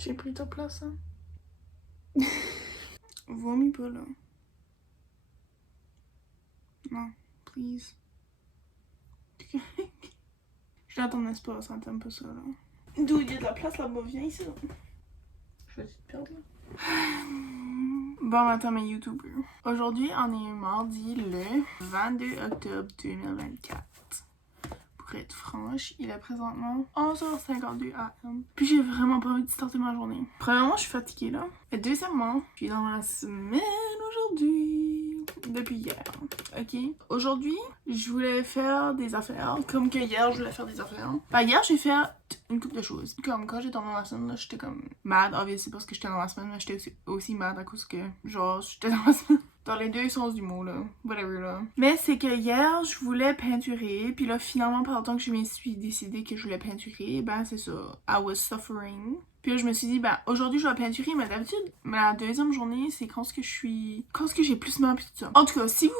J'ai pris ta place, hein? Vomis pas, là. Non, please. Je dans ton espace, hein, t'aimes pas ça, là. D'où il y a de la place là-bas, viens ici, là. Je vais te perdre, là. Bon matin, mes youtubeurs. Aujourd'hui, on est mardi le 22 octobre 2024. Pour être franche, il est présentement 11h52 AM. Puis j'ai vraiment pas envie de starter ma journée. Premièrement, je suis fatiguée là. Et deuxièmement, je suis dans la semaine aujourd'hui. Depuis hier. Ok? Aujourd'hui, je voulais faire des affaires. Comme que hier, je voulais faire des affaires. Bah, hier, j'ai fait une couple de choses. Comme quand j'étais dans ma semaine, là, j'étais comme mad, obviously, parce que j'étais dans ma semaine, mais j'étais aussi mad à cause que, genre, j'étais dans ma semaine. Dans les deux sens du mot, là. Whatever, là. Mais c'est que hier, je voulais peinturer. Puis là, finalement, par le temps que je me suis décidé que je voulais peinturer, ben, c'est ça. I was suffering. Puis là, je me suis dit, ben, aujourd'hui, je vais peinturer. Mais d'habitude, la deuxième journée, c'est quand ce que je suis... Quand ce que j'ai plus mal, puis tout ça. En tout cas, si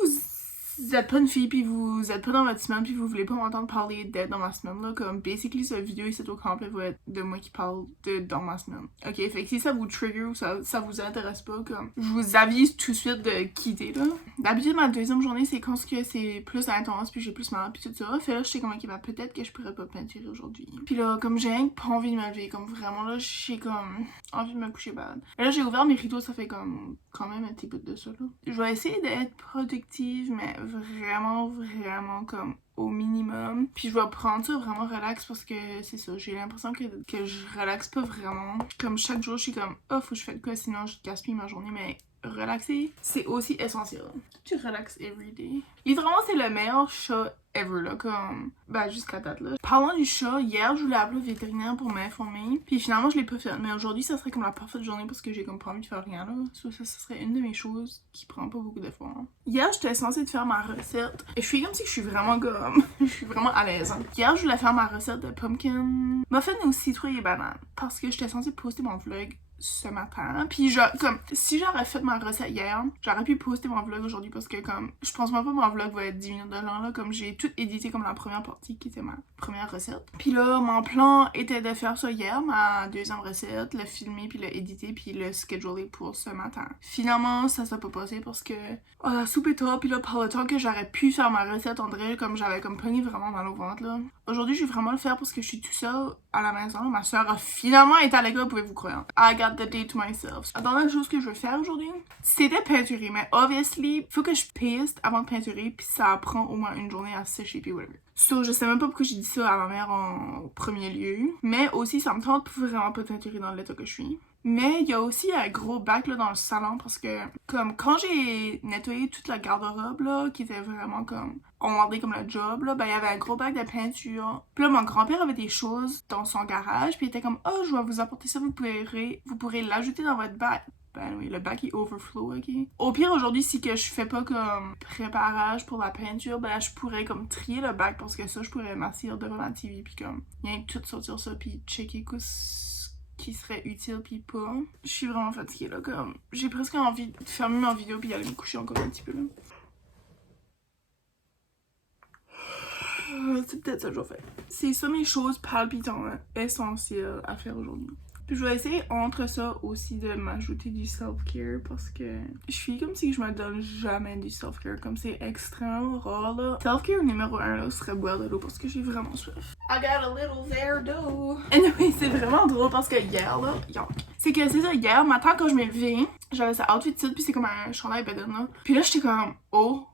vous êtes pas une fille, puis vous êtes pas dans votre semaine, puis vous voulez pas m'entendre parler d'être dans ma semaine, là, comme, basically, cette vidéo ici au complet va être de moi qui parle de dans ma semaine. Ok, fait que si ça vous trigger ou ça vous intéresse pas, comme, je vous avise tout de suite de quitter, là. D'habitude, ma deuxième journée, c'est quand que c'est plus intense, puis j'ai plus mal, puis tout ça. Fait là, j'étais comme, ok, ben, peut-être que je pourrais pas peinturer aujourd'hui. Puis là, comme j'ai rien que pas envie de me lever, comme, vraiment, là, j'ai comme envie de me coucher bad. Et là, j'ai ouvert mes rideaux, ça fait comme, quand même un petit bout de ça, là. Je vais essayer d'être productive, mais vraiment comme au minimum. Puis je vais prendre ça vraiment relax parce que c'est ça, j'ai l'impression que je relaxe pas vraiment. Comme chaque jour, je suis comme, oh, faut que je fasse quoi sinon je gaspille ma journée, mais relaxer, c'est aussi essentiel. Tu relaxes everyday. Littéralement, c'est le meilleur chat ever, là, comme... Ben, jusqu'à date, là. Parlant du chat, hier, je voulais appeler le vétérinaire pour m'informer, puis finalement, je l'ai pas fait. Mais aujourd'hui, ça serait comme la parfaite journée parce que j'ai comme pas envie de faire rien, là. Ça serait une de mes choses qui prend pas beaucoup d'efforts. Hein. Hier, j'étais censée de faire ma recette. Et je suis comme si je suis vraiment comme... je suis vraiment à l'aise, hein. Hier, je voulais faire ma recette de pumpkin muffin au citrouille et banane. Parce que j'étais censée poster mon vlog ce matin. Puis genre, comme, si j'aurais fait ma recette hier, j'aurais pu poster mon vlog aujourd'hui parce que comme, je pense même pas que mon vlog va être 10 minutes de long là, comme j'ai tout édité comme la première partie qui était ma première recette. Puis là, mon plan était de faire ça hier, ma deuxième recette, le filmer puis le éditer puis le scheduler pour ce matin. Finalement, ça s'est pas passé parce que la soupe est tard puis là, par le temps que j'aurais pu faire ma recette, on dirait comme j'avais comme pogné vraiment dans le ventre là. Aujourd'hui, je vais vraiment le faire parce que je suis tout seul à la maison. Ma soeur a finalement été à l'école, pouvez-vous croire. I got the day to myself. La dernière chose que je veux faire aujourd'hui, c'était peinturer. Mais obviously, faut que je paste avant de peinturer, puis ça prend au moins une journée à sécher, puis whatever. So, je sais même pas pourquoi j'ai dit ça à ma mère en premier lieu. Mais aussi, ça me tente vraiment pas de peinturer dans l'état que je suis. Mais il y a aussi un gros bac là dans le salon parce que comme quand j'ai nettoyé toute la garde-robe là qui était vraiment comme on demandait comme le job là, ben il y avait un gros bac de peinture. Puis là mon grand-père avait des choses dans son garage puis il était comme oh je vais vous apporter ça, vous pourrez l'ajouter dans votre bac. Ben oui, le bac est overflow, ok? Au pire, aujourd'hui, si que je fais pas comme préparage pour la peinture, ben je pourrais comme trier le bac parce que ça, je pourrais m'asseoir devant la TV puis comme rien que tout sortir ça puis checker qui serait utile pis pas. Je suis vraiment fatiguée là, comme j'ai presque envie de fermer ma vidéo pis aller me coucher encore un petit peu là. C'est peut-être ça que je vais faire. C'est ça mes choses palpitantes essentielles à faire aujourd'hui. Puis je vais essayer entre ça aussi de m'ajouter du self-care parce que je suis comme si je me donne jamais du self-care, comme c'est extrêmement rare là. Self-care numéro 1 là serait boire de l'eau parce que j'ai vraiment soif. I got a little there d'eau. Anyway, c'est vraiment drôle parce que hier là, c'est que c'est ça, hier matin quand je me levais, j'avais ça outfit titre puis c'est comme un chandail bedon là. Puis là j'étais comme OMG.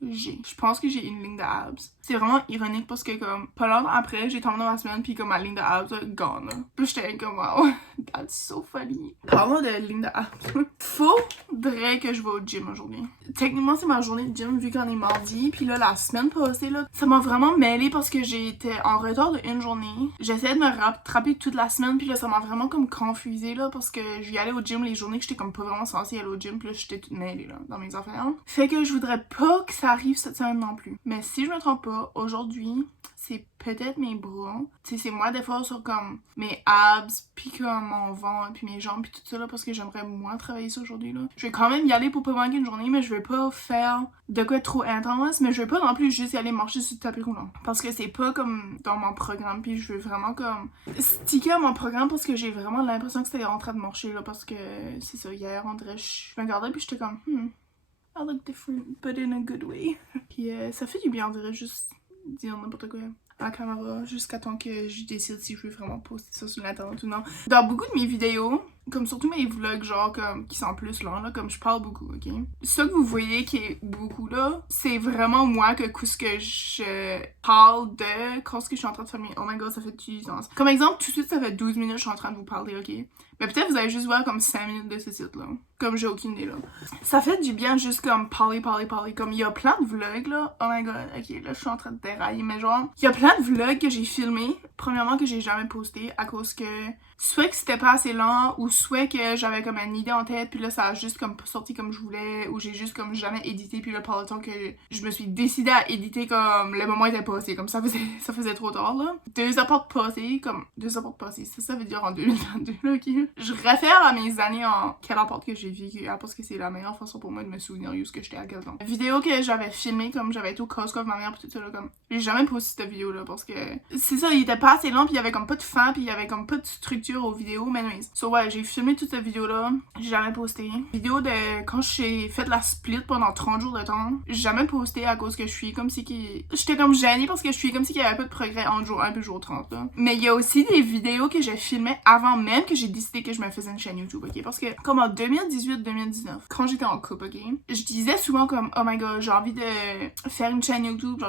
Je pense que j'ai une ligne de abs. C'est vraiment ironique parce que comme pas longtemps après, j'ai tombé dans ma semaine puis comme ma ligne de abs gone là. Puis j'étais comme wow, God, so funny. Parlons de Linda Apple. Faudrait que je vais au gym aujourd'hui. Techniquement, c'est ma journée de gym vu qu'on est mardi. Puis là, la semaine passée, là, ça m'a vraiment mêlée parce que j'ai été en retard de une journée. J'essayais de me rattraper toute la semaine. Puis là, ça m'a vraiment comme confusée, là, parce que je vais aller au gym les journées que j'étais comme pas vraiment censée aller au gym. Puis là, j'étais toute mêlée, là, dans mes affaires. Fait que je voudrais pas que ça arrive cette semaine non plus. Mais si je me trompe pas, aujourd'hui, c'est peut-être mes bras. Tu sais, c'est moi des fois sur comme mes abs, puis comme mon ventre, puis mes jambes, puis tout ça là, parce que j'aimerais moins travailler ça aujourd'hui là. Je vais quand même y aller pour pas manquer une journée, mais je vais pas faire de quoi trop intense, mais je vais pas non plus juste y aller marcher sur le tapis roulant. Parce que c'est pas comme dans mon programme, puis je veux vraiment comme sticker à mon programme parce que j'ai vraiment l'impression que c'était en train de marcher là, parce que c'est ça, hier on dirait, je me regardais puis j'étais comme I look different, but in a good way. Puis ça fait du bien, on dirait juste dire n'importe quoi à la caméra jusqu'à temps que je décide si je veux vraiment poster ça sur l'internet ou non. Dans beaucoup de mes vidéos, comme surtout mes vlogs genre comme qui sont plus longs là, comme je parle beaucoup, ok? Ce que vous voyez qui est beaucoup là, c'est vraiment moi que ce que je parle de quand ce que je suis en train de filmer. Oh my god, ça fait du sens. Comme exemple, tout de suite ça fait 12 minutes que je suis en train de vous parler, ok? Mais peut-être vous allez juste voir comme 5 minutes de ce site là. Comme j'ai aucune idée là. Ça fait du bien juste comme parler. Comme il y a plein de vlogs là. Oh my god, ok, là je suis en train de dérailler, mais genre, il y a plein de vlogs que j'ai filmés. Premièrement que j'ai jamais posté à cause que soit que c'était pas assez lent ou soit que j'avais comme une idée en tête puis là ça a juste comme pas sorti comme je voulais ou j'ai juste comme jamais édité puis là par le temps que je me suis décidée à éditer comme le moment était passé comme ça faisait trop tard là. 2 apports passés, ça veut dire en 2022 là, ok? Je réfère à mes années en quel apport que j'ai vécu parce que c'est la meilleure façon pour moi de me souvenir où ce que j'étais à quel temps. La vidéo que j'avais filmée comme j'avais été au Costco avec ma mère pis tout ça là, comme j'ai jamais posté cette vidéo là parce que c'est ça, il était pas assez long pis il y avait comme pas de fin pis il y avait comme pas de structure aux vidéos, mais anyways. So ouais, j'ai filmé toute cette vidéo-là, j'ai jamais posté. Vidéo de quand j'ai fait la split pendant 30 jours de temps, j'ai jamais posté à cause que je suis comme si j'étais comme gênée parce que je suis comme si qu'il y avait pas de progrès en jour 1 puis jour 30 là. Mais il y a aussi des vidéos que j'ai filmées avant même que j'ai décidé que je me faisais une chaîne YouTube, ok? Parce que comme en 2018-2019, quand j'étais en couple, ok? Je disais souvent comme oh my god, j'ai envie de faire une chaîne YouTube,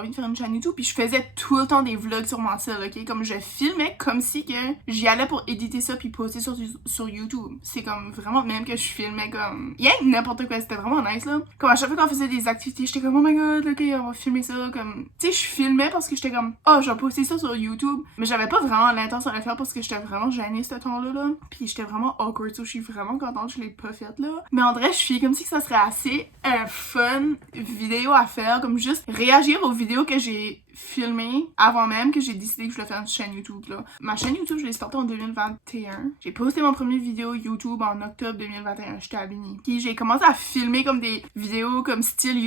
puis je faisais tout le temps des vlogs sur mon sel, ok? Comme je filmais comme si que j'y allais pour éditer ça puis poster sur YouTube. C'est comme vraiment même que je filmais comme n'importe quoi, c'était vraiment nice là. Comme à chaque fois qu'on faisait des activités, j'étais comme oh my god, ok, on va filmer ça, comme tu sais, je filmais parce que j'étais comme oh, je vais poster ça sur YouTube, mais j'avais pas vraiment l'intention de le faire parce que j'étais vraiment gênée ce temps-là là. Puis j'étais vraiment awkward, so je suis vraiment contente que je l'ai pas faite là. Mais en vrai, je suis comme si que ça serait assez fun vidéo à faire, comme juste réagir aux vidéos que j'ai filmé avant même que j'ai décidé que je voulais faire une chaîne YouTube là. Ma chaîne YouTube, je l'ai startée en 2021. J'ai posté mon premier vidéo YouTube en octobre 2021. J'étais à l'Uni. Puis j'ai commencé à filmer comme des vidéos comme style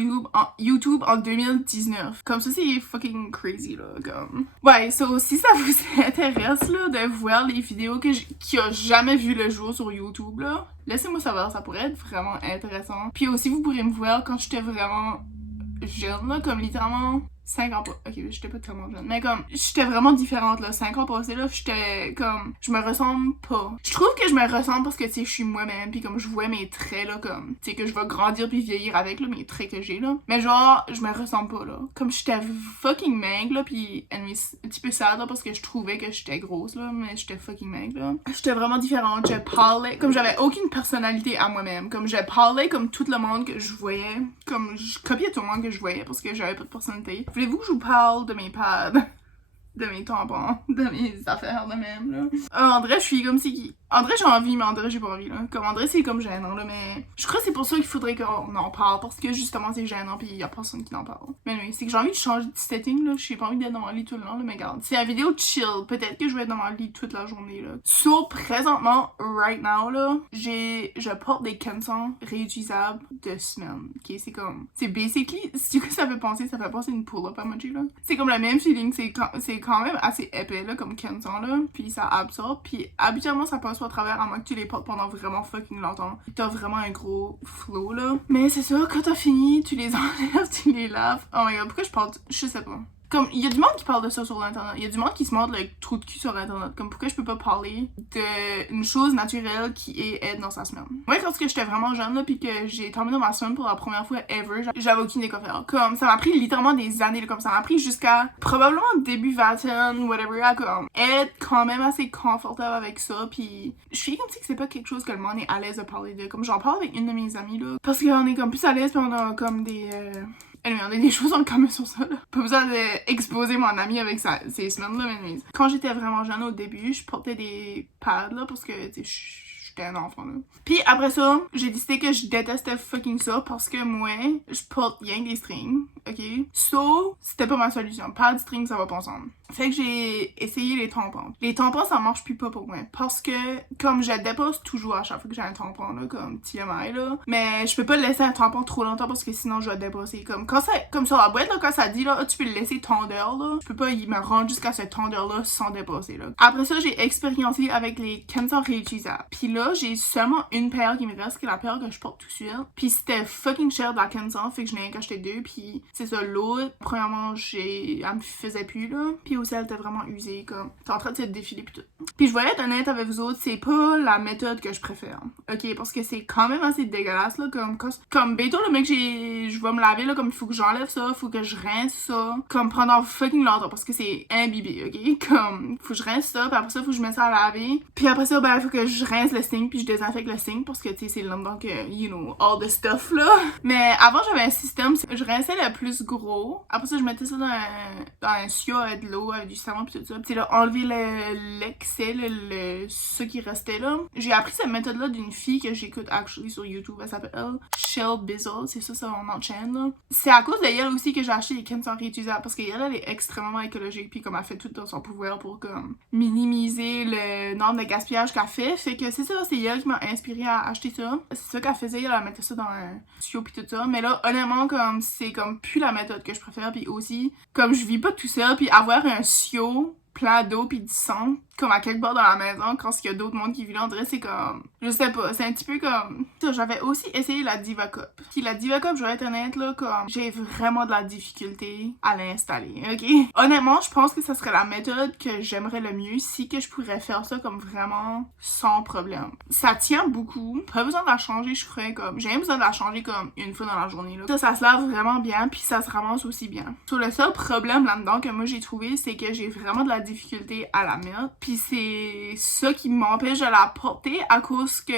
YouTube en 2019. Comme ça, c'est fucking crazy là. Comme ouais, so si ça vous intéresse là de voir les vidéos qui a jamais vu le jour sur YouTube là, laissez-moi savoir, ça pourrait être vraiment intéressant. Puis aussi, vous pourrez me voir quand j'étais vraiment jeune là, comme littéralement 5 ans pas. Ok, j'étais pas tellement jeune. Mais comme, j'étais vraiment différente là. 5 ans passés là, j'étais comme. Je me ressemble pas. Je trouve que je me ressemble parce que tu sais, je suis moi-même. Pis comme je vois mes traits là, comme. Tu sais, que je vais grandir puis vieillir avec là, mes traits que j'ai là. Mais genre, je me ressemble pas là. Comme j'étais fucking maigre là, pis un petit peu sad là parce que je trouvais que j'étais grosse là, mais j'étais fucking maigre là. J'étais vraiment différente. Je parlais. Comme j'avais aucune personnalité à moi-même. Comme je parlais comme tout le monde que je voyais. Comme je copiais tout le monde que je voyais parce que j'avais pas de personnalité. Voulez-vous que je vous parle de mes pads, de mes tampons, de mes affaires de même, là? En vrai, je suis comme si... En vrai, j'ai envie, mais en vrai, j'ai pas envie, là. Comme en vrai, c'est comme gênant, là, mais... Je crois que c'est pour ça qu'il faudrait qu'on en parle, parce que justement, c'est gênant, pis y a personne qui en parle. Mais oui, c'est que j'ai envie de changer de setting, là. J'ai pas envie d'être dans mon lit tout le long, là, mais regarde. C'est la vidéo chill. Peut-être que je vais être dans mon lit toute la journée, là. So, présentement, right now, là, je porte des caleçons réutilisables de semaine. Ok, c'est comme... C'est basically... Si que ça fait penser une pull-up emoji, là. C'est comme le même feeling. C'est quand même assez épais, là, comme caleçon, là. Puis ça absorbe. Puis habituellement, ça passe à travers à moins que tu les portes pendant vraiment fucking longtemps. T'as vraiment un gros flow là. Mais c'est ça, quand t'as fini, tu les enlèves, tu les laves. Oh my god, pourquoi je porte... Je sais pas. Comme, il y a du monde qui parle de ça sur l'internet. Il y a du monde qui se morde le trou de cul sur l'internet. Comme, pourquoi je peux pas parler d'une chose naturelle qui est être dans sa semaine? Moi, quand j'étais vraiment jeune, là, pis que j'ai terminé ma semaine pour la première fois ever, j'avais aucune idée quoi faire. Comme, ça m'a pris littéralement des années, là, comme ça m'a pris jusqu'à probablement début vingtaine, whatever, à comme être quand même assez confortable avec ça, pis je suis comme si que c'est pas quelque chose que le monde est à l'aise de parler de. Comme, j'en parle avec une de mes amies, là, parce qu'on est comme plus à l'aise, pis on a comme des... Anyway, on a des choses en commun sur ça, là. Pas besoin d'exposer mon ami avec ses semaines, là, mais quand j'étais vraiment jeune au début, je portais des pads, là, parce que, tu sais, j'étais un enfant, là. Puis après ça, j'ai décidé que je détestais fucking ça parce que moi, je porte rien que des strings, ok? So, c'était pas ma solution. Pas de string, ça va pas ensemble. Fait que j'ai essayé les tampons. Les tampons, ça marche plus pas pour moi. Parce que, comme je dépose toujours à chaque fois que j'ai un tampon, là, comme TMI, là. Mais je peux pas laisser un tampon trop longtemps parce que sinon je vais dépasser. Comme sur la boîte, là, quand ça dit, là, tu peux le laisser tondeur, là. Je peux pas me rendre jusqu'à ce tondeur-là sans dépasser, là. Après ça, j'ai expérimenté avec les camisons réutilisables. Puis là, j'ai seulement une paire qui me reste, qui est la paire que je porte tout de suite. Puis c'était fucking cher de la camisole, fait que je n'ai acheté deux. Puis c'est ça, l'autre, premièrement, elle me faisait plus, là. Puis aussi, elle était vraiment usée, comme, t'es en train de se défiler pis tout. Puis je voulais être honnête avec vous autres, c'est pas la méthode que je préfère, ok? Parce que c'est quand même assez dégueulasse, là, comme bientôt, le mec, je vais me laver, là, comme il faut que j'enlève ça, faut que je rince ça, comme pendant fucking longtemps, parce que c'est imbibé, ok? Comme, faut que je rince ça, puis après ça, faut que je mette ça à laver. Puis après ça, ben, faut que je rince le sink, puis je désinfecte le sink, parce que, tu sais, c'est là-dedans que, you know, all the stuff, là. Mais avant, j'avais un système, je rinçais le plus gros, après ça, je mettais ça dans un siot avec de l'eau, avec du savon pis tout ça. Pis là, enlever l'excès, ce qui restait là. J'ai appris cette méthode-là d'une fille que j'écoute actually sur YouTube. Elle s'appelle Shell Bizzle. C'est ça, son nom de chaîne, là. C'est à cause d'elle aussi que j'ai acheté les camisons réutilisables. Parce qu'elle, elle est extrêmement écologique. Puis comme elle fait tout dans son pouvoir pour comme minimiser le nombre de gaspillage qu'elle fait. Fait que c'est ça, c'est elle qui m'a inspiré à acheter ça. C'est ça qu'elle faisait. Elle mettait ça dans un tuyau pis tout ça. Mais là, honnêtement, comme c'est comme plus la méthode que je préfère. Puis aussi, comme je vis pas tout seul, puis avoir un siot plein d'eau pis du sang comme à quelque part dans la maison quand il y a d'autres mondes qui vivent là, on dirait c'est comme, je sais pas, c'est un petit peu comme ça. J'avais aussi essayé la Diva Cup. Puis la Diva Cup, je vais être honnête là, comme j'ai vraiment de la difficulté à l'installer, ok? Honnêtement, je pense que ça serait la méthode que j'aimerais le mieux si que je pourrais faire ça comme vraiment sans problème. Ça tient beaucoup, pas besoin de la changer, je crois, comme j'ai besoin de la changer comme une fois dans la journée là. Ça se lave vraiment bien puis ça se ramasse aussi bien. Sur le seul problème là-dedans que moi j'ai trouvé, c'est que j'ai vraiment de la difficulté à la mettre. Puis c'est ça qui m'empêche de la porter à cause que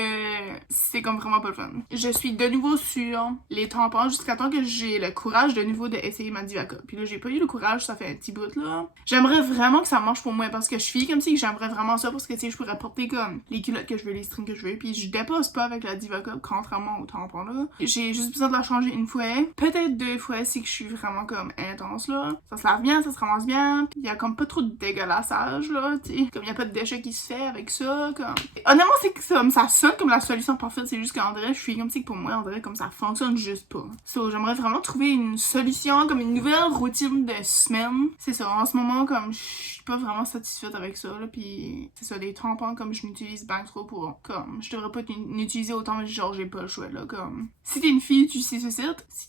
c'est comme vraiment pas le fun. Je suis de nouveau sur les tampons jusqu'à temps que j'ai le courage de nouveau d'essayer ma Diva Cup. Puis là, j'ai pas eu le courage, ça fait un petit bout là. J'aimerais vraiment que ça marche pour moi parce que je suis comme si j'aimerais vraiment ça parce que tu sais, je pourrais porter comme les culottes que je veux, les strings que je veux. Puis je dépasse pas avec la Diva Cup contrairement aux tampons là. J'ai juste besoin de la changer une fois, peut-être deux fois si que je suis vraiment comme intense là. Ça se lave bien, ça se ramasse bien. Puis y a comme pas trop de dégueulassage là, tu sais. Comme y a pas de déchets qui se fait avec ça, comme... Honnêtement, c'est que ça sonne comme la solution parfaite, c'est juste qu'en vrai, je suis comme si pour moi, en vrai, comme ça fonctionne juste pas. So, j'aimerais vraiment trouver une solution, comme une nouvelle routine de semaine. C'est ça, en ce moment, comme je suis pas vraiment satisfaite avec ça, là, pis c'est ça, des tampons, comme je n'utilise pas trop pour, comme, je devrais pas n'utiliser autant, mais genre, j'ai pas le choix, là, comme... Si t'es une fille, tu sais ce site. Si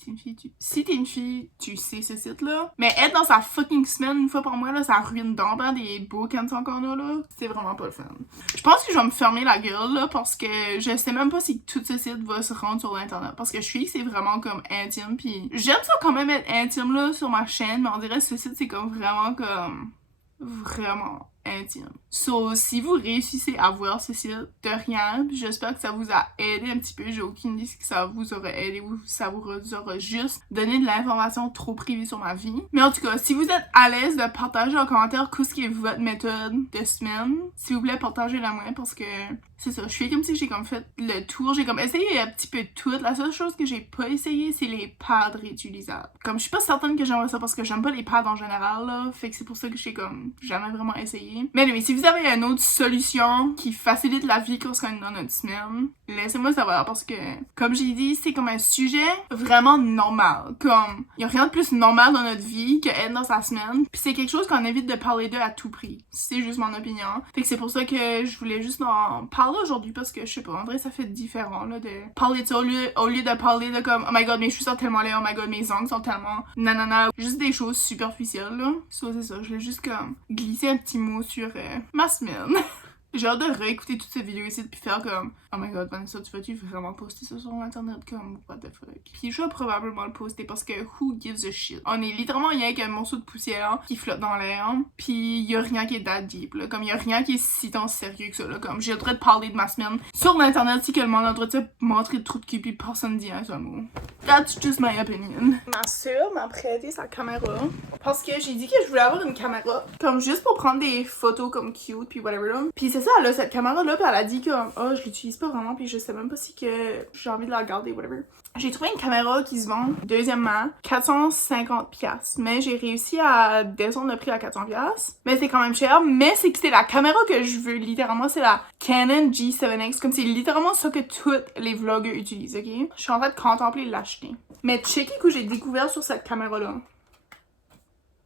t'es une fille, tu sais ce site, là. Mais être dans sa fucking semaine une fois par mois, là, ça ruine d'emblée des beaux camisons qu'on a, là. C'est vraiment pas le fun. Je pense que je vais me fermer la gueule, là, parce que je sais même pas si tout ce site va se rendre sur l'internet. Parce que je suis que c'est vraiment, comme, intime, pis j'aime ça quand même être intime, là, sur ma chaîne, mais on dirait que ce site, c'est comme vraiment, comme... vraiment intime. So, si vous réussissez à voir ce site de rien, j'espère que ça vous a aidé un petit peu. J'ai aucune idée si ça vous aurait aidé ou ça vous aura juste donné de l'information trop privée sur ma vie. Mais en tout cas, si vous êtes à l'aise de partager en commentaire qu'est-ce qui est votre méthode de semaine, s'il vous plaît, partagez-la moi parce que c'est ça. Je suis comme si j'ai comme fait le tour. J'ai comme essayé un petit peu de tout. La seule chose que j'ai pas essayé, c'est les pads réutilisables. Comme je suis pas certaine que j'aimerais ça parce que j'aime pas les pads en général, là. Fait que c'est pour ça que j'ai comme jamais vraiment essayé. Mais si vous avez une autre solution qui facilite la vie quand on est dans notre semaine, laissez-moi savoir parce que, comme j'ai dit, c'est comme un sujet vraiment normal. Comme, y a rien de plus normal dans notre vie que être dans sa semaine. Puis c'est quelque chose qu'on évite de parler d'eux à tout prix. C'est juste mon opinion. Fait que c'est pour ça que je voulais juste en parler parler aujourd'hui parce que, je sais pas, en vrai, ça fait différent, là, de parler de ça au lieu de parler de comme, oh my god, mes cheveux sont tellement laids, oh my god, mes ongles sont tellement nanana. Juste des choses superficielles, là. Ça, c'est ça. Je voulais juste, comme, glisser un petit mot sur ma semaine. J'ai hâte de réécouter toute cette vidéo ici puis faire comme oh my god Vanessa, tu vas-tu vraiment poster ça sur internet comme what the fuck. Puis je vais probablement le poster parce que who gives a shit. On est littéralement rien qu'un morceau de poussière qui flotte dans l'air. Puis y a rien qui est that deep là. Comme y a rien qui est si tant sérieux que ça là. Comme j'ai le droit de parler de ma semaine sur l'internet si que le monde a le droit de se montrer de trou de cul puis personne dit un seul mot. That's just my opinion. Ma soeur m'a prêté sa caméra parce que j'ai dit que je voulais avoir une caméra comme juste pour prendre des photos comme cute puis whatever là. Puis c'est ça, elle a cette caméra là puis elle a dit comme oh je l'utilise pas vraiment puis je sais même pas si que j'ai envie de la garder whatever. J'ai trouvé une caméra qui se vend deuxièmement 450$, mais j'ai réussi à descendre le prix à 400$. Mais c'est quand même cher, mais c'est la caméra que je veux littéralement, c'est la Canon G7X, comme c'est littéralement ça que tous les vloggers utilisent, ok? Je suis en train de contempler l'acheter. Mais checkez que j'ai découvert sur cette caméra là.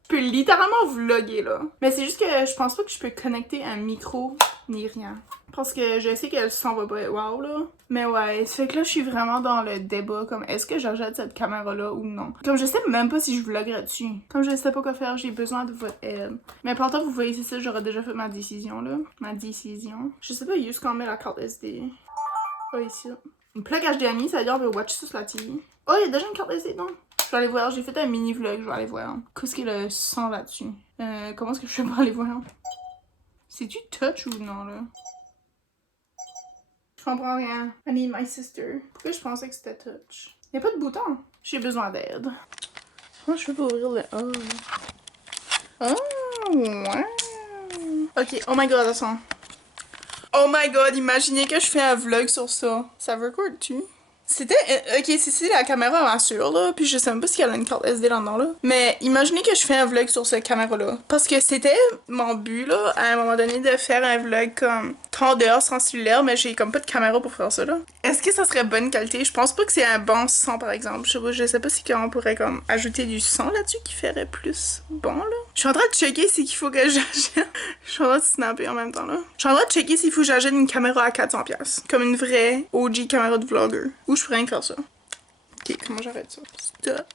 Je peux littéralement vlogger là. Mais c'est juste que je pense pas que je peux connecter un micro ni rien. Parce que je sais que le son va pas être wow là. Mais ouais, ça fait que là je suis vraiment dans le débat comme est-ce que j'achète cette caméra là ou non. Comme je sais même pas si je vloggerai dessus. Comme je sais pas quoi faire, j'ai besoin de votre aide. Mais pourtant vous voyez c'est ça, j'aurais déjà fait ma décision là. Ma décision. Je sais pas juste quand on met la carte SD. Oh ici. Une plug HDMI, ça veut dire on peut watch ça sur la TV. Oh il y a déjà une carte SD dedans. Je vais aller voir, j'ai fait un mini vlog, je vais aller voir. Qu'est-ce qu'il y a le son là-dessus? Comment est-ce que je fais pour aller voir? C'est-tu touch ou non là? Je comprends rien. I need my sister. Pourquoi je pensais que c'était touch? Y'a pas de bouton. J'ai besoin d'aide. Comment je fais pour ouvrir le... Oh, ouais. Ok, oh my god, attends. Oh my god, imaginez que je fais un vlog sur ça. Ça record-tu? C'était... Ok, c'est la caméra ma sûre, là, puis je sais même pas si elle a une carte SD là-dedans, là. Mais imaginez que je fais un vlog sur cette caméra-là. Parce que c'était mon but, là, à un moment donné, de faire un vlog comme 30 heures sans cellulaire, mais j'ai comme pas de caméra pour faire ça, là. Est-ce que ça serait bonne qualité? Je pense pas que c'est un bon son, par exemple. Je sais pas si on pourrait, comme, ajouter du son là-dessus qui ferait plus bon, là. Je suis en train de checker s'il faut que j'achète... Je suis en train de snapper en même temps, là. Je suis en train de checker s'il faut que j'achète une caméra à 400$. Comme une vraie OG caméra de vlogger. Ou je pourrais rien faire ça. Ok, comment j'arrête ça? Stop.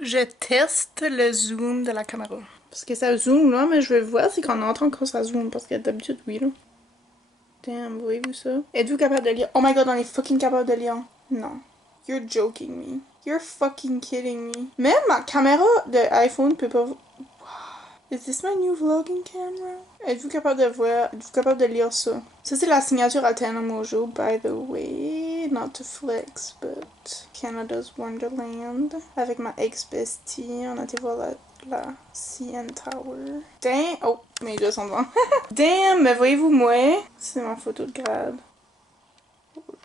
Je teste le zoom de la caméra. Parce que ça zoom là, mais je veux voir si qu'on entend quand ça zoom. Parce que d'habitude, oui, là. Damn, voyez-vous ça? Êtes-vous capable de lire? Oh my god, on est fucking capable de lire. Non. You're joking me. You're fucking kidding me. Même ma caméra de iPhone peut pas... Is this my new vlogging camera? Êtes-vous capable de voir? Êtes-vous capable de lire ça? Ça, c'est la signature à Tana Mojo, by the way. Not to flex, but Canada's Wonderland. Avec ma ex-bestie, on a été voir la CN Tower. Damn! Oh, mes deux sont devant. Damn! Mais voyez-vous, moi, c'est ma photo de grade.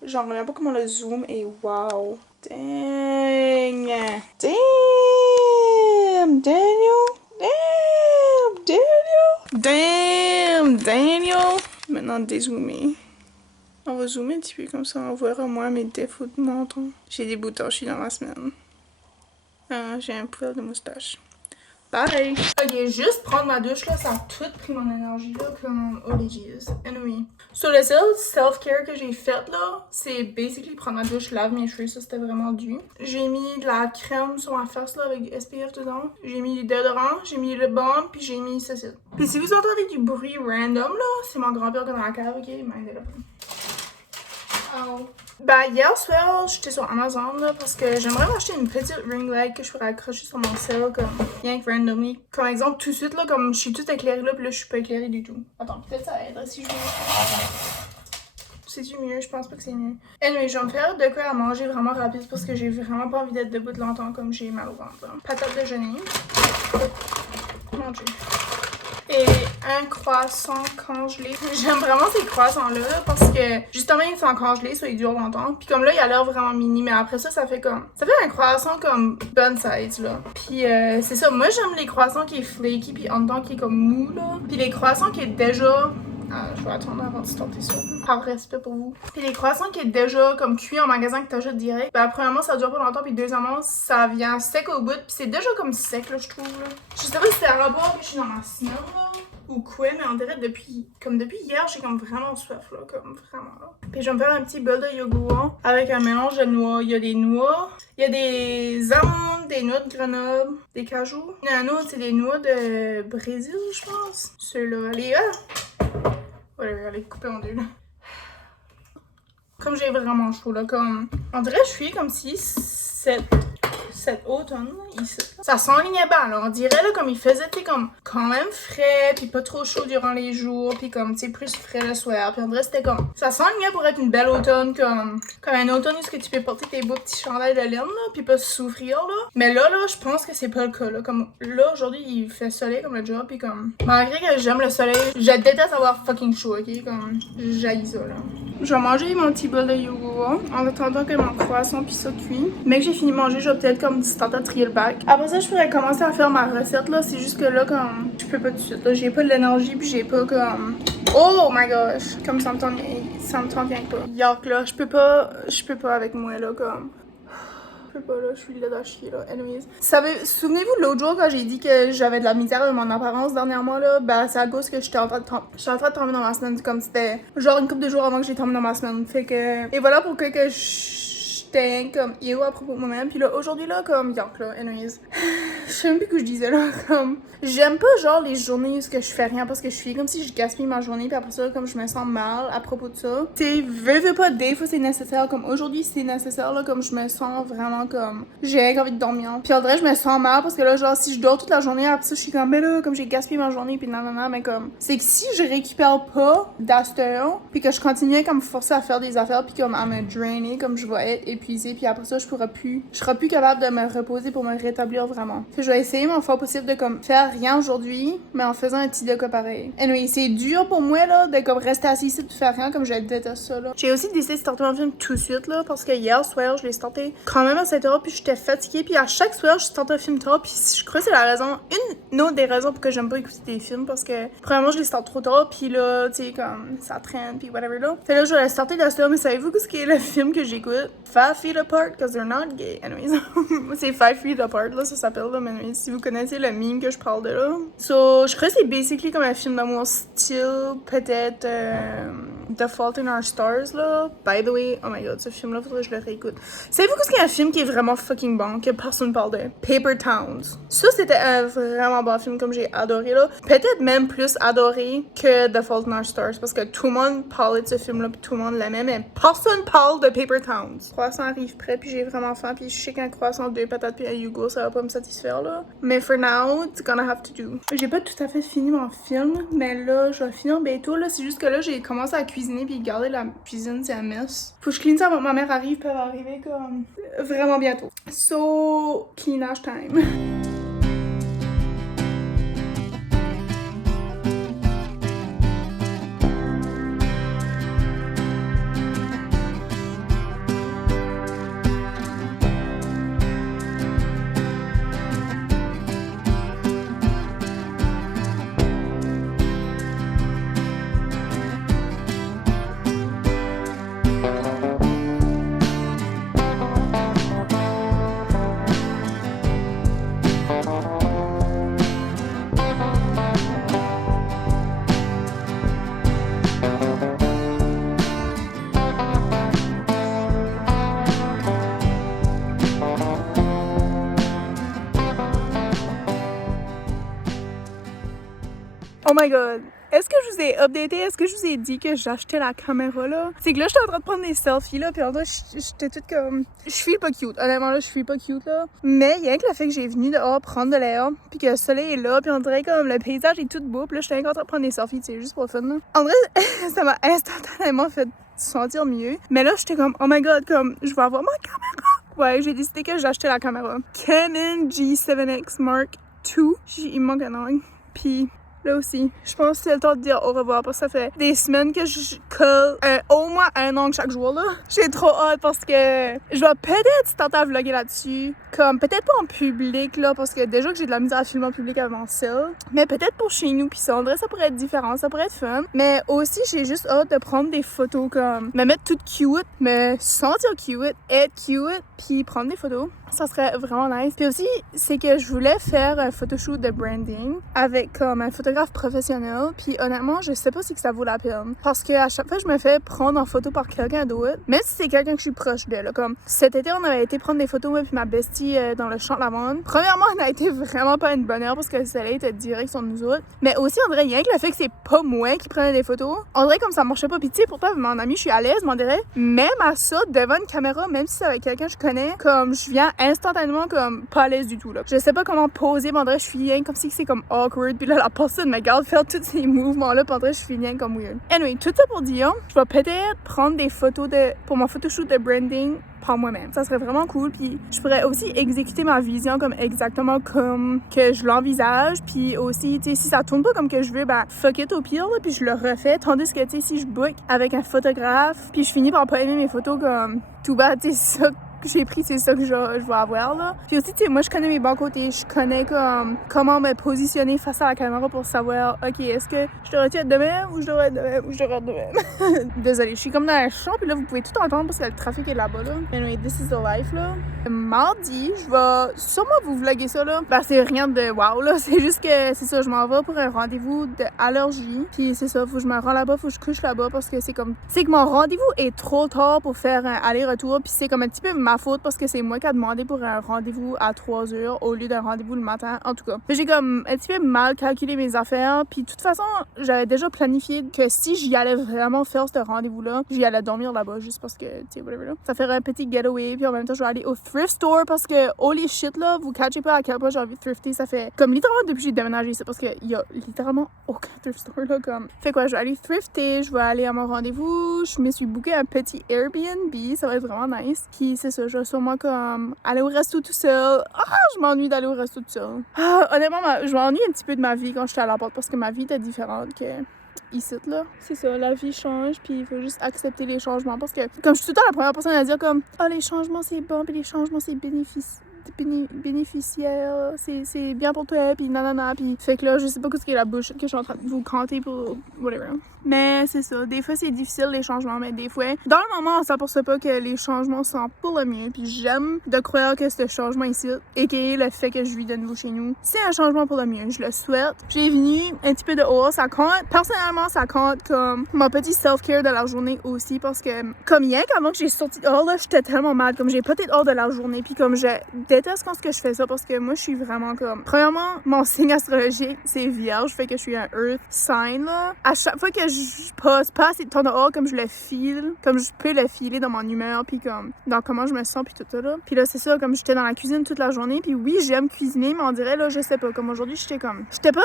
J'en reviens pas comment le zoom est wow. Dang! Damn! Daniel! Damn! Daniel! Damn! Daniel! Maintenant, dézoomer. On va zoomer un petit peu comme ça, on verra moins mes défauts de menton. J'ai des boutons, je suis dans ma semaine. J'ai un poil de moustache. Bye! Ok, juste prendre ma douche là, ça a tout pris mon énergie là, comme oh les Jesus. Anyway. So, le seul self-care que j'ai fait là, c'est basically prendre ma douche, lave mes cheveux, ça c'était vraiment dû. J'ai mis de la crème sur ma face là avec du SPF dedans. J'ai mis du déodorant, j'ai mis le balm, puis j'ai mis ceci. Puis si vous entendez du bruit random là, c'est mon grand-père qui est dans la cave, ok? Mindez-le. Oh. Ben, hier soir, j'étais sur Amazon là, parce que j'aimerais m'acheter une petite ring light que je pourrais accrocher sur mon cell, comme rien que randomly. Comme exemple, tout de suite, là, comme je suis toute éclairée là, puis là, je suis pas éclairée du tout. Attends, peut-être ça aiderait si je veux. C'est-tu mieux? Je pense pas que c'est mieux. Anyway, je vais me faire de quoi à manger vraiment rapide parce que j'ai vraiment pas envie d'être debout de longtemps comme j'ai mal au ventre. Là. Patate déjeuner. Mon Dieu. Et un croissant congelé. J'aime vraiment ces croissants-là parce que justement ils sont congelés, ça ils durent longtemps. Puis comme là il a l'air vraiment mini, mais après ça, ça fait un croissant comme bonne size là. Puis c'est ça, moi j'aime les croissants qui est flaky puis en même temps qui est comme mou là. Puis les croissants qui est déjà... je vais attendre avant de tenter ça. Par respect pour vous. Puis les croissants qui est déjà comme cuit en magasin que t'achètes direct. Ben premièrement ça dure pas longtemps. Puis deuxièmement ça vient sec au bout. Puis c'est déjà comme sec là je trouve là. Je sais pas si c'est à rapport que je suis dans ma semaine là. ou quoi, mais on dirait depuis hier, j'ai comme vraiment soif, là, comme vraiment, là. Puis je vais me faire un petit bol de yogourt avec un mélange de noix. Il y a des noix, il y a des amandes, des noix de Grenoble, des cajous. Il y en a un autre, c'est des noix de Brésil, je pense. Ceux-là, les voilà, les couper en deux, là. Comme j'ai vraiment chaud, là, comme... On dirait que je suis comme si cet automne, ici, ça s'enlignait bien, là. On dirait, là, comme il faisait, tu sais, comme quand même frais, puis pas trop chaud durant les jours, puis comme, tu sais, plus frais le soir. Puis on dirait c'était comme... Ça s'enlignait pour être une belle automne, comme un automne où tu peux porter tes beaux petits chandails de laine, là, puis pas souffrir, là. Mais là, je pense que c'est pas le cas, là. Comme, là, aujourd'hui, il fait soleil comme le job, puis comme... Malgré que j'aime le soleil, je déteste avoir fucking chaud, ok? Comme, j'haïs ça, là. Je vais manger mon petit bol de yogourt en attendant que mon croissant puis ça cuit. Mais que j'ai fini de manger, je vais peut-être comme tenter de trier le bac. Après ça, je pourrais commencer à faire ma recette là. C'est juste que là, comme je peux pas tout de suite. Là, j'ai pas de l'énergie puis j'ai pas comme. Oh my gosh! Comme ça me tente bien pas. Yuck là, je peux pas avec moi là comme. Pas là, je suis laide à chier là. Anyways. Souvenez-vous de l'autre jour quand j'ai dit que j'avais de la misère de mon apparence dernièrement là? Ben, c'est à cause que j'étais en train de tomber dans ma semaine. Comme c'était genre une couple de jours avant que j'ai tombé dans ma semaine. Fait que. Et voilà pourquoi que j'étais comme yo à propos de moi-même. Puis là, aujourd'hui là, comme yuck là. Anyways. Je sais même plus ce que je disais là. Comme. J'aime pas genre les journées où je fais rien parce que je suis comme si je gaspille ma journée. Puis après ça, comme je me sens mal à propos de ça. Tu veux pas, des fois c'est nécessaire. Comme aujourd'hui, c'est nécessaire là. Comme je me sens vraiment comme. J'ai envie de dormir. Puis en vrai, je me sens mal parce que là, genre, si je dors toute la journée, après ça, je suis comme, mais là, comme j'ai gaspillé ma journée. Puis nanana, mais comme. C'est que si je récupère pas d'asteur. Puis que je continue comme forcer à faire des affaires. Puis comme à me drainer. Comme je vais être épuisée. Puis après ça, je serai plus capable de me reposer pour me rétablir vraiment. Fait que je vais essayer mon fort possible de comme faire rien aujourd'hui, mais en faisant un petit doca pareil. Anyway, c'est dur pour moi là de comme rester assis ici et de faire rien comme je déteste ça là. J'ai aussi décidé de starter mon film tout de suite là parce que hier soir je l'ai starté quand même à 7h puis j'étais fatiguée puis à chaque soir je starte un film tard puis je crois que c'est la raison, une autre des raisons pour que j'aime pas écouter des films parce que premièrement je les starte trop tard puis là tu sais comme ça traîne puis whatever là. Fait là je vais la starter d'asteur mais savez-vous ce qui est le film que j'écoute? 5 Feet Apart cause they're not gay. Anyways, c'est 5 Feet Apart là ça s'appelle là mais anyways, si vous connaissez le meme que je parle de là. So, je crois que c'est basically comme un film d'amour style, peut-être The Fault in Our Stars, là. By the way, oh my god, ce film-là, faudrait que je le réécoute. Savez-vous qu'est-ce qu'il y a un film qui est vraiment fucking bon, que personne parle de? Paper Towns. Ça, c'était un vraiment bon film, comme j'ai adoré, là. Peut-être même plus adoré que The Fault in Our Stars, parce que tout le monde parlait de ce film-là, puis tout le monde l'aimait, mais personne parle de Paper Towns. Le croissant arrive prêt, puis j'ai vraiment faim, puis je sais qu'un croissant, 2 patates, puis un yogourt, ça va pas me satisfaire, là. Mais for now, it's gonna have to do. J'ai pas tout à fait fini mon film, mais là, je vais finir bientôt, là. C'est juste que là, j'ai commencé à cuisiner, puis garder la cuisine, c'est un mess. Faut que je clean ça avant que ma mère arrive, puis elle va arriver comme vraiment bientôt. So, cleanage time. Oh my god. Est-ce que je vous ai updaté? Est-ce que je vous ai dit que j'achetais la caméra là? C'est que là, j'étais en train de prendre des selfies là, puis en vrai, j'étais toute comme. Je suis pas cute. Honnêtement, là, je suis pas cute là. Mais il y a que le fait que j'ai venu dehors prendre de l'air, puis que le soleil est là, puis on dirait comme le paysage est tout beau, puis là, j'étais en train de prendre des selfies, c'est juste pour le fun là. En vrai, ça m'a instantanément fait sentir mieux. Mais là, j'étais comme, oh my god, comme, je vais avoir ma caméra. Ouais, j'ai décidé que j'achetais la caméra. Canon G7X Mark II. Il me manque un angle. Puis. Là aussi, je pense que c'est le temps de dire au revoir parce que ça fait des semaines que je colle au moins un angle chaque jour là. J'ai trop hâte parce que je vais peut-être tenter à vlogger là-dessus. Comme peut-être pas en public là parce que déjà que j'ai de la misère à filmer en public avant ça. Mais peut-être pour chez nous pis ça. En vrai ça pourrait être différent, ça pourrait être fun. Mais aussi j'ai juste hâte de prendre des photos comme me mettre toute cute, me sentir cute, être cute puis prendre des photos. Ça serait vraiment nice. Puis aussi, c'est que je voulais faire un photoshoot de branding avec comme un photographe photographe professionnel, puis honnêtement, je sais pas si que ça vaut la peine. Parce que à chaque fois, je me fais prendre en photo par quelqu'un d'autre, même si c'est quelqu'un que je suis proche de, là. Comme cet été, on avait été prendre des photos, moi puis ma bestie, dans le champ de lavande. Premièrement, on a été vraiment pas une bonne heure parce que le soleil était direct sur nous autres. Mais aussi, on dirait rien que le fait que c'est pas moi qui prenais des photos. On dirait comme ça marchait pas. Puis tu sais, pourtant, mon ami, je suis à l'aise, m'en dirait. Même à ça, devant une caméra, même si c'est avec quelqu'un que je connais, comme je viens instantanément comme pas à l'aise du tout, là. Je sais pas comment poser, m'en dirait, je suis rien comme si c'est comme awkward. Puis là, la personne me regarde faire tous ces mouvements-là, m'en dirait, je suis rien comme weird. Anyway, tout ça pour dire, je vais peut-être prendre des photos pour mon photoshoot de branding par moi-même. Ça serait vraiment cool, puis je pourrais aussi exécuter ma vision comme exactement comme que je l'envisage, puis aussi, tu sais, si ça tourne pas comme que je veux, ben fuck it au pire, là, puis je le refais, tandis que, tu sais, si je book avec un photographe, puis je finis par pas aimer mes photos comme tout bas, tu sais, ça que j'ai pris, c'est ça que je vais avoir, là. Puis aussi, tu sais, moi, je connais mes bons côtés, je connais comme comment me positionner face à la caméra pour savoir, ok, est-ce que je devrais être de même ou je devrais être de même ou je devrais être de même. Désolée, je suis comme dans un champ, puis là, vous pouvez tout entendre parce que le trafic est là-bas, là. Anyway, this is the life, là. Mardi, je vais sûrement vous vlogger ça, là. Ben, c'est rien de wow, là. C'est juste que, c'est ça, je m'en vais pour un rendez-vous d'allergie. Puis c'est ça, faut que je me rends là-bas, faut que je couche là-bas parce que c'est comme... C'est que mon rendez-vous est trop tard pour faire un aller-retour, puis c'est comme un petit peu ma faute parce que c'est moi qui a demandé pour un rendez-vous à 3 heures au lieu d'un rendez-vous le matin. En tout cas, j'ai comme un petit peu mal calculé mes affaires. Puis de toute façon, j'avais déjà planifié que si j'y allais vraiment faire ce rendez-vous-là, j'y allais dormir là-bas juste parce que, tu sais, whatever là. Ça ferait un petit getaway. Puis en même temps, je vais aller au thrift store parce que, holy shit là, vous catchez pas à quel point j'ai envie de thrifter. Ça fait comme littéralement depuis que j'ai déménagé ça parce qu'il y a littéralement aucun thrift store là. Comme, fait quoi, je vais aller thrifter, je vais aller à mon rendez-vous. Je me suis booké un petit Airbnb. Ça va être vraiment nice. Puis c'est ça, je vais sûrement comme aller au resto tout seul. Ah, je m'ennuie d'aller au resto tout seul. Ah, honnêtement, je m'ennuie un petit peu de ma vie quand j'étais à la porte parce que ma vie était différente que ici, là. C'est ça, la vie change, puis il faut juste accepter les changements parce que, comme je suis tout le temps la première personne à dire comme « Ah, les changements, c'est bon, puis les changements, c'est bénéficiaire, c'est bien pour toi, puis nanana, puis fait que là, je sais pas ce qu'est la bouche que je suis en train de vous canter pour whatever. Mais c'est ça, des fois c'est difficile les changements, mais des fois, dans le moment, on s'aperçoit pas que les changements sont pour le mieux, puis j'aime de croire que ce changement ici, et le fait que je vis de nouveau chez nous, c'est un changement pour le mieux, je le souhaite. J'ai venu un petit peu de haut, ça compte, personnellement, ça compte comme mon petit self-care de la journée aussi, parce que comme hier, avant que j'ai sorti dehors, là, j'étais tellement mal, comme j'ai pas été dehors de la journée, puis comme je déteste quand je fais ça parce que moi je suis vraiment comme premièrement mon signe astrologique c'est vierge, fait que je suis un earth sign là. À chaque fois que je passe pas assez de temps dehors, comme je le file, comme je peux le filer dans mon humeur puis comme dans comment je me sens puis tout ça là. Puis là c'est ça, comme j'étais dans la cuisine toute la journée, puis oui j'aime cuisiner, mais on dirait là je sais pas, comme aujourd'hui j'étais pas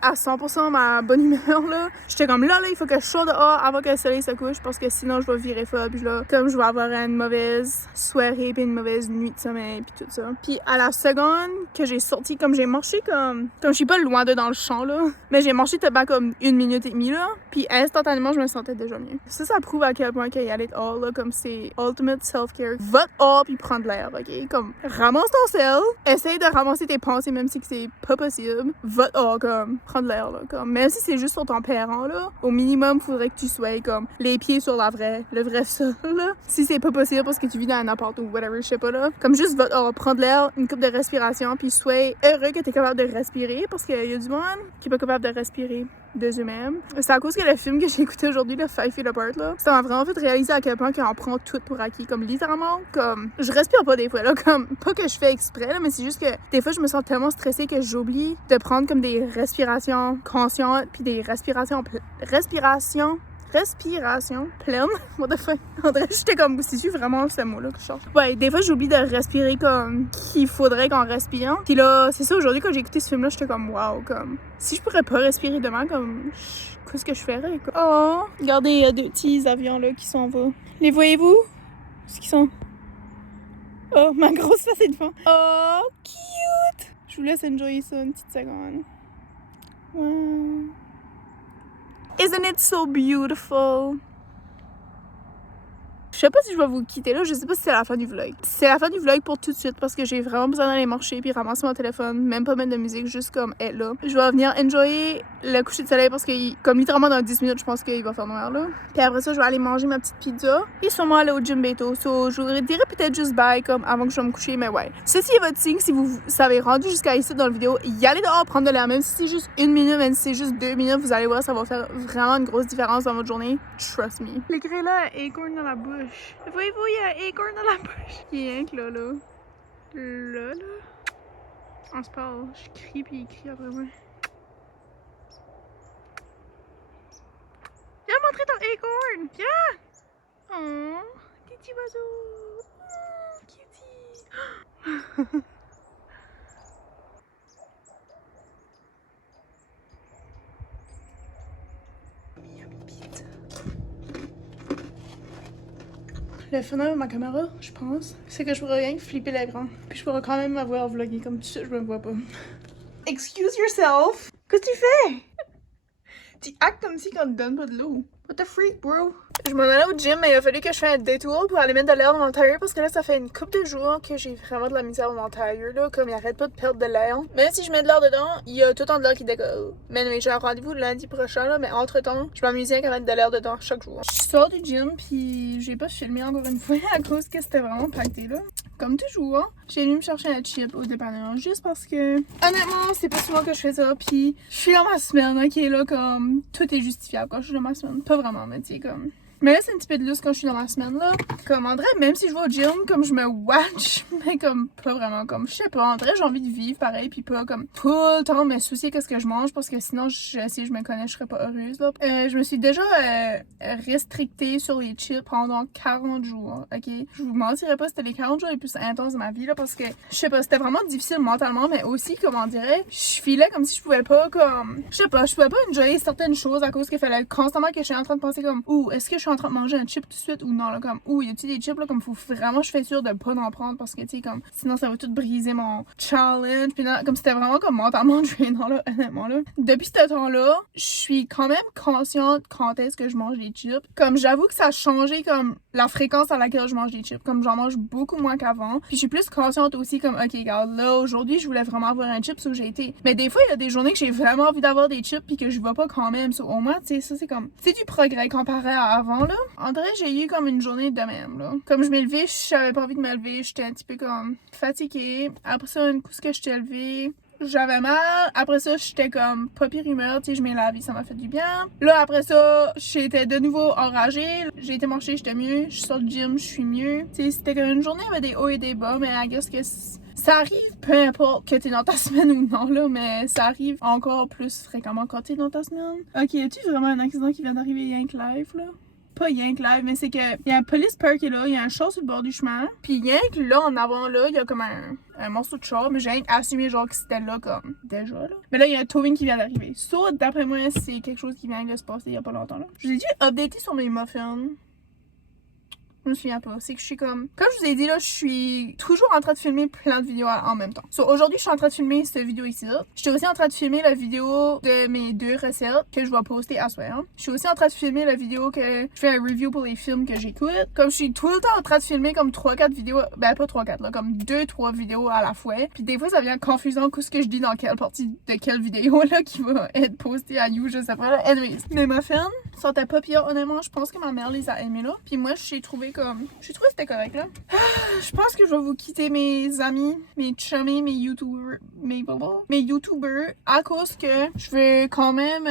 à 100% ma bonne humeur là. J'étais comme là il faut que je sorte dehors avant que le soleil se couche parce que sinon je vais virer folle, puis là comme je vais avoir une mauvaise soirée puis une mauvaise nuit de sommeil puis tout ça. Puis à la seconde que j'ai sorti, comme j'ai marché comme je suis pas loin de dans le champ là, mais j'ai marché tellement comme 1 minute et demie là, puis instantanément je me sentais déjà mieux. Ça prouve à quel point qu'il y aller dehors là, comme c'est ultimate self-care. Va dehors puis prends de l'air, ok? Comme ramasse ton sel, essaye de ramasser tes pensées même si c'est pas possible. Va dehors, comme prends de l'air là, comme même si c'est juste sur ton perron là, au minimum faudrait que tu sois comme les pieds sur le vrai sol là. Si c'est pas possible parce que tu vis dans un appart ou whatever, je sais pas là, comme juste va dehors, prends de l'air, une coupe de respiration, puis sois heureux que t'es capable de respirer parce qu'il y a du monde qui est pas capable de respirer de eux-mêmes. C'est à cause que le film que j'ai écouté aujourd'hui, le 5 Feet Apart, là, ça m'a vraiment fait réaliser à quel point qu'on prend tout pour acquis. Comme littéralement, comme je respire pas des fois, là, comme pas que je fais exprès, là, mais c'est juste que des fois je me sens tellement stressée que j'oublie de prendre comme des respirations conscientes, puis des respirations pleine. What the fuck? André, j'étais comme, c'est vraiment ce mot-là que je cherche. Ouais, des fois, j'oublie de respirer comme qu'il faudrait qu'on respire. Puis là, c'est ça, aujourd'hui, quand j'ai écouté ce film-là, j'étais comme, wow, comme, si je pourrais pas respirer demain, comme, qu'est-ce que je ferais, quoi? Oh, regardez, il y a 2 petits avions, là, qui s'en vont. Les voyez-vous? Où qu'ils sont? Oh, ma grosse face est devant. Oh, cute! Je vous laisse enjoyer ça une petite seconde. Wow. Isn't it so beautiful? Je sais pas si je vais vous quitter là, je sais pas si c'est la fin du vlog. C'est la fin du vlog pour tout de suite parce que j'ai vraiment besoin d'aller marcher puis ramasser mon téléphone, même pas mettre de musique, juste comme être là. Je vais venir enjoyer le coucher de soleil parce que comme littéralement dans 10 minutes, je pense qu'il va faire noir là. Puis après ça, je vais aller manger ma petite pizza et sûrement aller au gym bientôt. So, je vous dirais peut-être juste bye comme avant que je vais me coucher, mais ouais. Ceci est votre signe si vous savez rendu jusqu'à ici dans la vidéo, y aller dehors prendre de l'air, même si c'est juste 1 minute, même si c'est juste 2 minutes, vous allez voir, ça va faire vraiment une grosse différence dans votre journée. Trust me. L'écrit là, acorn dans la bouche. Voyez-vous, il y a un acorn dans la bouche. Il y a un que là, là. Là. On se parle. Je crie puis il crie après moi. Viens montrer ton acorn. Viens. Oh, petit oiseau. Oh, kitty. Le fun de ma caméra, je pense, c'est que je pourrais rien que flipper l'écran. Puis je pourrais quand même m'avoir vlogger comme tu sais, je me vois pas. Excuse yourself! Qu'est-ce que tu fais? Tu actes comme si on te donne pas de l'eau. What the freak, bro? Je m'en allais au gym, mais il a fallu que je fasse un détour pour aller mettre de l'air dans mon tailleur parce que là, ça fait une couple de jours que j'ai vraiment de la misère dans mon tailleur, là, comme il arrête pas de perdre de l'air. Même si je mets de l'air dedans, il y a tout le temps de l'air qui décolle. Mais oui, j'ai un rendez-vous lundi prochain, là, mais entre-temps, je m'amuse à mettre de l'air dedans chaque jour. Je sors du gym, puis j'ai pas filmé encore une fois à cause que c'était vraiment pacté, là. Comme toujours, j'ai venu me chercher un chip au dépanneur, juste parce que, honnêtement, c'est pas souvent que je fais ça, puis je suis dans ma semaine, ok, là, comme, tout est justifiable quand je suis dans ma semaine. Pas vraiment, mais tu sais, comme... Mais là, c'est un petit peu de lousse quand je suis dans ma semaine, là. Comme, en vrai, même si je vais au gym, comme je me watch, mais comme, pas vraiment, comme, je sais pas, en vrai, j'ai envie de vivre pareil, puis pas, comme, tout le temps me soucier qu'est-ce que je mange, parce que sinon, si je me connais, je serais pas heureuse, là. Je me suis déjà restrictée sur les chips pendant 40 jours, ok? Je vous mentirais pas, c'était les 40 jours les plus intenses de ma vie, là, parce que, je sais pas, c'était vraiment difficile mentalement, mais aussi, comment on dirait, je filais comme si je pouvais pas, comme, je sais pas, je pouvais pas enjoyer certaines choses à cause qu'il fallait constamment que je suis en train de penser comme, ouh, est-ce que je suis en train de manger un chip tout de suite ou non, là, comme, ouh, y a-t-il des chips, là, comme, faut vraiment, je fais sûr de pas en prendre parce que, tu sais, comme, sinon ça va tout briser mon challenge, puis là, comme, c'était vraiment, comme, mentalement drainant, là, honnêtement, là. Depuis ce temps-là, je suis quand même consciente quand est-ce que je mange des chips. Comme, j'avoue que ça a changé, comme, la fréquence à laquelle je mange des chips. Comme, j'en mange beaucoup moins qu'avant. Puis je suis plus consciente aussi, comme, ok, regarde, là, aujourd'hui, je voulais vraiment avoir un chip, so j'ai été. Mais des fois, il y a des journées que j'ai vraiment envie d'avoir des chips, puis que je vois pas quand même. So, au moins, tu sais, ça, c'est comme, c'est du progrès comparé à avant, là. En vrai, j'ai eu comme une journée de même, là. Comme je m'ai levée, j'avais pas envie de me lever, j'étais un petit peu comme fatiguée. Après ça, une coup que je t'ai levée, j'avais mal. Après ça, j'étais comme pas pire humeur, tu sais, je m'ai lavé, ça m'a fait du bien. Là, après ça, j'étais de nouveau enragée. J'ai été marcher, j'étais mieux. Je sors du gym, je suis mieux. Tu sais, c'était comme une journée avec des hauts et des bas, mais I guess que ça arrive, peu importe que t'es dans ta semaine ou non, là, mais ça arrive encore plus fréquemment quand t'es dans ta semaine. Ok, y a-tu vraiment un accident qui vient d'arriver Yank Live, là? Pas Yank Live, mais c'est que y a un police park qui est là, il y a un char sur le bord du chemin, puis Yank là en avant là, il y a comme un morceau de char, mais j'ai rien assumé genre que c'était là comme déjà là. Mais là il y a un towing qui vient d'arriver. So d'après moi c'est quelque chose qui vient de se passer il y a pas longtemps là. J'ai dû updater sur mes muffins. Je me souviens pas. C'est que je suis comme je vous ai dit là, je suis toujours en train de filmer plein de vidéos en même temps. So, aujourd'hui, je suis en train de filmer cette vidéo ici. J'étais aussi en train de filmer la vidéo de mes 2 recettes que je vais poster à soir. Je suis aussi en train de filmer la vidéo que je fais un review pour les films que j'écoute. Comme je suis tout le temps en train de filmer comme 3-4 vidéos, ben pas 3-4 là, comme 2-3 vidéos à la fois. Puis des fois, ça devient confusant ce que je dis dans quelle partie de quelle vidéo là qui va être postée à you, je sais pas là. Anyways, mes muffins sortaient pas pire, honnêtement. Je pense que ma mère les a aimés là. Puis moi, j'ai trouvé comme... J'ai trouvé que c'était correct, là. Je pense que je vais vous quitter mes amis, mes chummies, mes youtubers, à cause que je vais quand même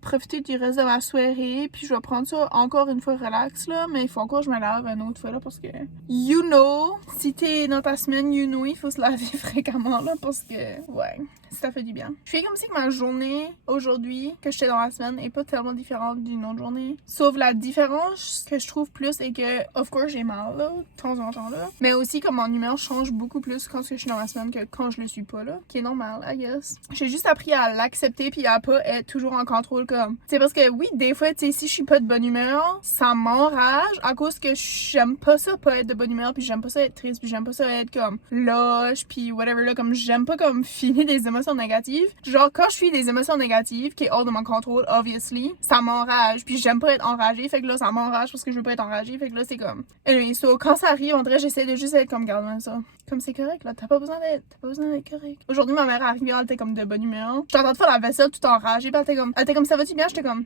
profiter du reste de ma soirée, puis je vais prendre ça encore une fois relax, là, mais il faut encore que je me lave une autre fois, là, parce que, you know, si t'es dans ta semaine, you know, il faut se laver fréquemment, là, parce que, ouais, ça fait du bien. Je fais comme si que ma journée, aujourd'hui, que j'étais dans la semaine, est pas tellement différente d'une autre journée, sauf la différence que je trouve plus est que, of course, j'ai mal, là, de temps en temps, là. Mais aussi, comme mon humeur change beaucoup plus quand je suis dans ma semaine que quand je le suis pas, là. Qui est normal, I guess. J'ai juste appris à l'accepter puis à pas être toujours en contrôle, comme. C'est parce que, oui, des fois, tu sais, si je suis pas de bonne humeur, ça m'enrage à cause que j'aime pas ça, pas être de bonne humeur, puis j'aime pas ça être triste, puis j'aime pas ça être, comme, lâche, puis whatever, là. Comme, j'aime pas, comme, filmer des émotions émotions négatives. Genre, quand je suis des émotions négatives, qui est hors de mon contrôle, obviously, ça m'enrage. Puis j'aime pas être enragée, fait que là, ça m'enrage parce que je veux pas être enragée, fait que là, c'est comme... Anyway, so, quand ça arrive, on dirait j'essaie de juste être comme, garde-moi ça. Comme c'est correct, là, t'as pas besoin d'être correct. Aujourd'hui, ma mère est arrivée, elle était comme de bonne humeur. J'étais en train de faire la vaisselle tout enragée, puis elle était comme, ça va-tu bien? J'étais comme,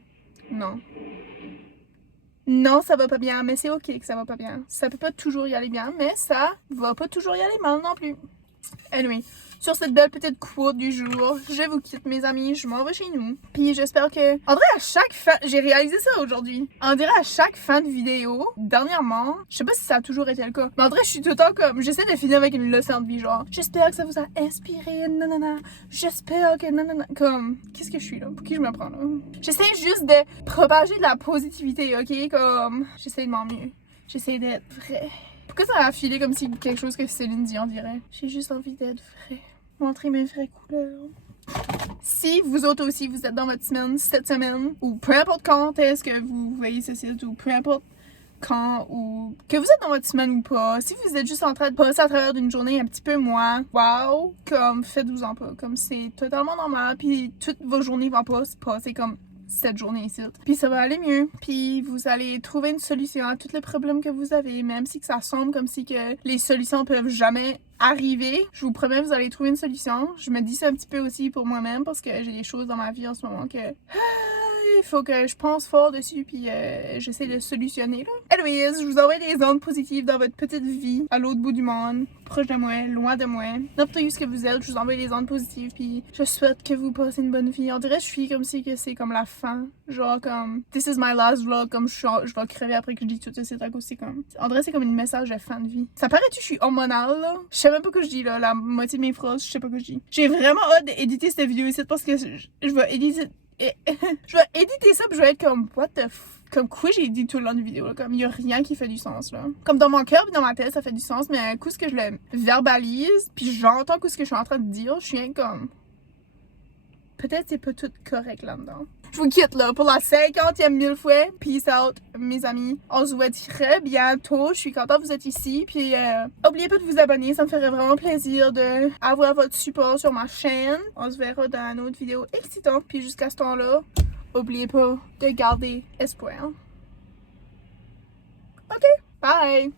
non. Non, ça va pas bien, mais c'est ok que ça va pas bien. Ça peut pas toujours y aller bien, mais ça va pas toujours y aller mal non plus. Anyway, sur cette belle petite quote du jour, je vous quitte mes amis, je m'en vais chez nous. Puis j'espère que... On dirait à chaque fin... J'ai réalisé ça aujourd'hui. On dirait à chaque fin de vidéo, dernièrement, je sais pas si ça a toujours été le cas, mais en vrai je suis tout le temps comme... J'essaie de finir avec une leçon de vie, genre... J'espère que ça vous a inspiré, nanana. J'espère que nanana... Comme... Qu'est-ce que je suis là? Pour qui je me prends là? J'essaie juste de propager de la positivité, ok? Comme... J'essaie de m'en mieux. J'essaie d'être vrai. Pourquoi ça a filé comme si quelque chose que Céline Dion dirait? J'ai juste envie d'être vrai. Montrer mes vraies couleurs. Si vous autres aussi, vous êtes dans votre semaine, cette semaine, ou peu importe quand est-ce que vous voyez ce site, ou peu importe quand, ou que vous êtes dans votre semaine ou pas, si vous êtes juste en train de passer à travers d'une journée un petit peu moins, wow, comme faites-vous-en pas, comme c'est totalement normal, puis toutes vos journées vont pas se passer comme cette journée ici. Puis ça va aller mieux. Puis vous allez trouver une solution à tous les problèmes que vous avez, même si que ça semble comme si que les solutions peuvent jamais arriver. Je vous promets, vous allez trouver une solution. Je me dis ça un petit peu aussi pour moi-même parce que j'ai des choses dans ma vie en ce moment que... il faut que je pense fort dessus puis j'essaie de solutionner là. Anyways, je vous envoie des ondes positives dans votre petite vie à l'autre bout du monde, proche de moi, loin de moi. N'importe où ce que vous êtes, je vous envoie des ondes positives puis je souhaite que vous passez une bonne vie. On dirait que je suis comme si que c'est comme la fin, genre comme this is my last vlog, comme je vais crever après que je dis tout ça, c'est à cause c'est comme... On dirait que c'est comme une message de fin de vie. Ça paraît-tu je suis hormonale là? Je sais même pas que je dis là, la moitié de mes phrases, je sais pas que je dis. J'ai vraiment hâte d'éditer cette vidéo ici parce que je vais éditer... je vais éditer ça puis je vais être comme what the comme quoi j'ai dit tout le long de la vidéo là, comme il y a rien qui fait du sens là. Comme dans mon cœur et dans ma tête ça fait du sens mais un coup ce que je le verbalise puis j'entends ce que je suis en train de dire, je suis rien comme peut-être c'est pas tout correct là-dedans. Je vous quitte là pour la 50e 1000 fois. Peace out mes amis. On se voit très bientôt. Je suis contente que vous êtes ici. Puis oubliez pas de vous abonner. Ça me ferait vraiment plaisir de avoir votre support sur ma chaîne. On se verra dans une autre vidéo excitante. Puis jusqu'à ce temps-là, oubliez pas de garder espoir. Ok, bye!